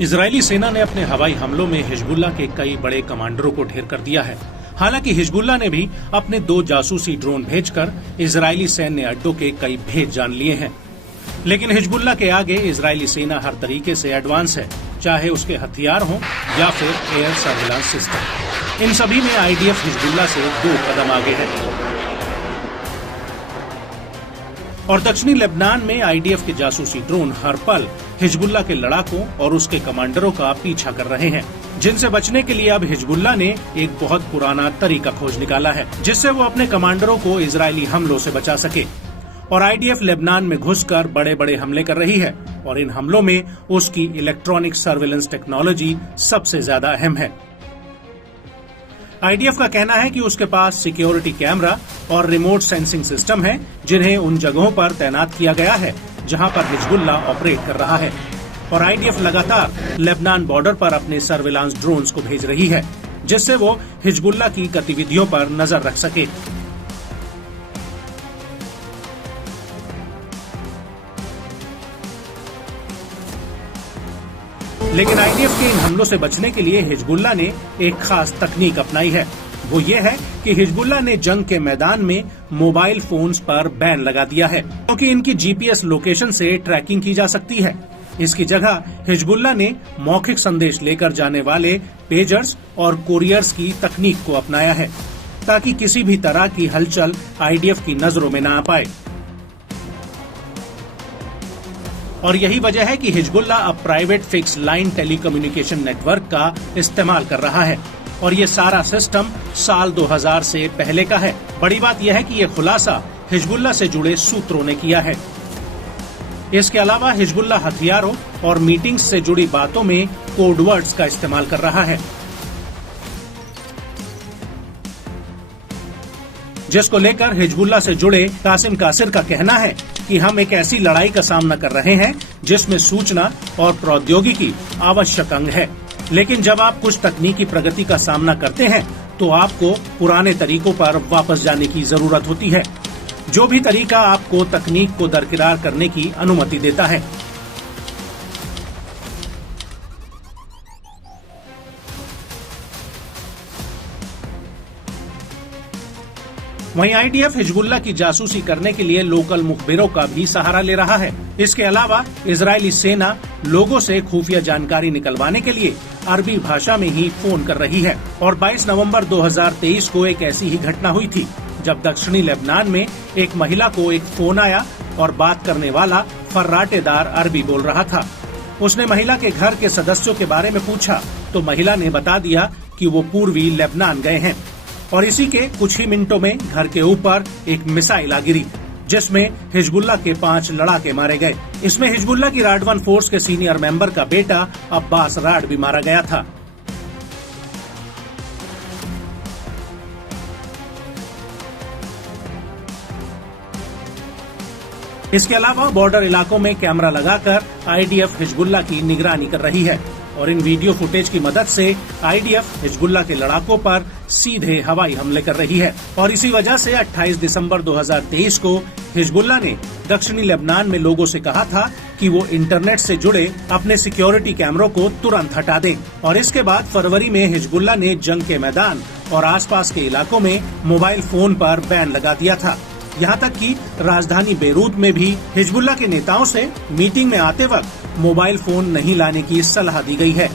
Israeli सेना ने अपने हवाई हमलों में हिजबुल्ला के कई बड़े कमांडरों को ढेर कर दिया है। हालांकि हिजबुल्ला ने भी अपने 2 जासूसी ड्रोन भेजकर इजरायली सैन्य अड्डों के कई भेद जान लिए हैं। लेकिन हिजबुल्ला के आगे इजरायली सेना हर तरीके से एडवांस है, चाहे उसके हथियार हों या फिर एयर सर्विलांस सिस्टम। इन सभी में आईडीएफ हिजबुल्ला से 2 कदम आगे है। और दक्षिणी लेबनान में आईडीएफ के जासूसी ड्रोन हर पल हिजबुल्ला के लड़ाकों और उसके कमांडरों का पीछा कर रहे हैं, जिनसे बचने के लिए अब हिजबुल्ला ने एक बहुत पुराना तरीका खोज निकाला है, जिससे वो अपने कमांडरों को इजरायली हमलों से बचा सके। और आईडीएफ लेबनान में घुसकर बड़े बड़े हमले कर रही है और इन हमलों में उसकी इलेक्ट्रॉनिक सर्विलेंस टेक्नोलॉजी सबसे ज्यादा अहम है। आईडीएफ का कहना है कि उसके पास सिक्योरिटी कैमरा और रिमोट सेंसिंग सिस्टम है, जिन्हें उन जगहों पर तैनात किया गया है जहां पर हिजबुल्ला ऑपरेट कर रहा है। और आईडीएफ लगातार लेबनान बॉर्डर पर अपने सर्विलांस ड्रोन्स को भेज रही है, जिससे वो हिजबुल्ला की गतिविधियों पर नजर रख सके। लेकिन आईडीएफ के इन हमलों से बचने के लिए हिजबुल्ला ने एक खास तकनीक अपनाई है। वो ये है कि हिजबुल्ला ने जंग के मैदान में मोबाइल फोन्स पर बैन लगा दिया है, क्योंकि इनकी जीपीएस लोकेशन से ट्रैकिंग की जा सकती है। इसकी जगह हिजबुल्ला ने मौखिक संदेश लेकर जाने वाले पेजर्स और कोरियर्स की तकनीक को अपनाया है, ताकि किसी भी तरह की हलचल आईडीएफ की नजरों में न आ पाए। और यही वजह है कि हिजबुल्ला अब private fix line telecommunication network का इस्तेमाल कर रहा है और ये सारा सिस्टम साल 2000 से पहले का है। बड़ी बात यह है कि ये खुलासा हिजबुल्ला से जुड़े सूत्रों ने किया है। इसके अलावा हिजबुल्ला हथियारों और मीटिंग्स से जुड़ी बातों में कोड वर्ड्स का इस्तेमाल कर रहा है, जिसको लेकर हिजबुल्ला से जुड़े कासिम कासिर का कहना है कि हम एक ऐसी लड़ाई का सामना कर रहे हैं जिसमें सूचना और प्रौद्योगिकी आवश्यक अंग है। लेकिन जब आप कुछ तकनीकी प्रगति का सामना करते हैं तो आपको पुराने तरीकों पर वापस जाने की जरूरत होती है, जो भी तरीका आपको तकनीक को दरकिरार करने की अनुमति देता है। वहीं आईडीएफ हिजबुल्ला की जासूसी करने के लिए लोकल मुखबिरों का भी सहारा ले रहा है। इसके अलावा इजरायली सेना लोगों से खुफिया जानकारी निकलवाने के लिए अरबी भाषा में ही फोन कर रही है। और 22 नवंबर 2023 को एक ऐसी ही घटना हुई थी, जब दक्षिणी लेबनान में एक महिला को एक फोन आया और बात करने वाला फर्राटेदार अरबी बोल रहा था। उसने महिला के घर के सदस्यों के बारे में पूछा तो महिला ने बता दिया कि वो पूर्वी लेबनान गए हैं। और इसी के कुछ ही मिनटों में घर के ऊपर एक मिसाइल आ गिरी, जिसमें हिजबुल्ला के 5 लड़ाके मारे गए। इसमें हिजबुल्ला की राडवान फोर्स के सीनियर मेंबर का बेटा अब्बास राड भी मारा गया था। इसके अलावा बॉर्डर इलाकों में कैमरा लगाकर आईडीएफ हिजबुल्ला की निगरानी कर रही है और इन वीडियो फुटेज की मदद से आईडीएफ हिजबुल्ला के लड़ाकों पर सीधे हवाई हमले कर रही है। और इसी वजह से 28 दिसंबर 2023 को हिजबुल्ला ने दक्षिणी लेबनान में लोगों से कहा था कि वो इंटरनेट से जुड़े अपने सिक्योरिटी कैमरों को तुरंत हटा दें। और इसके बाद फरवरी में हिजबुल्ला ने जंग के मैदान और आसपास के इलाकों में मोबाइल फोन पर बैन लगा दिया था। यहाँ तक कि राजधानी बेरूत में भी हिजबुल्ला के नेताओं से मीटिंग में आते वक्त मोबाइल फोन नहीं लाने की सलाह दी गई है।